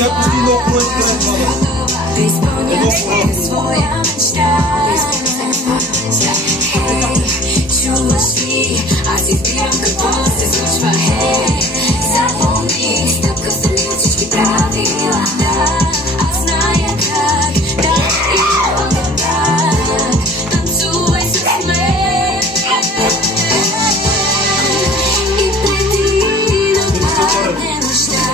Ако си много хубаво изглеждаш, да изпълня своя мечта. Чуваш ли? Аз избирам какво се случва. Запомни, стъпка в страни от всички правила. Аз зная как да изпълня пак. Танцувай с мен. И преди да падне нощта,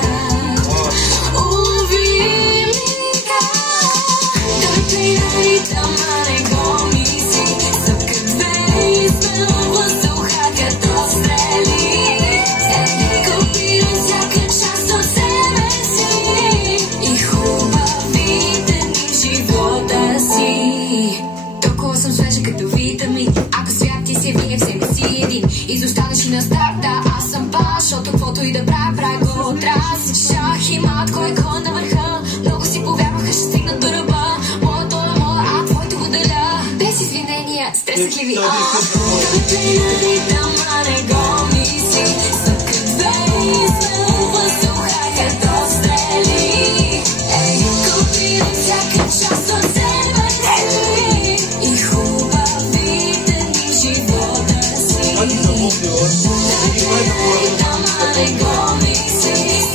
изостанеш и на старт, да, аз съм паш, защото каквото и да правя го от раз. Шах и мат, кой кон на върха, много си повярваха, ще стигнат до ръба. Моя доля, моя, а твоето го деля. Без извинения, стресахливи, ритъм, а не го мисли. Стъпка две и сме въздуха като стрели. Копирам всяка част от себе си и хубавите дни в живота си. Ритъм, а не го мисли.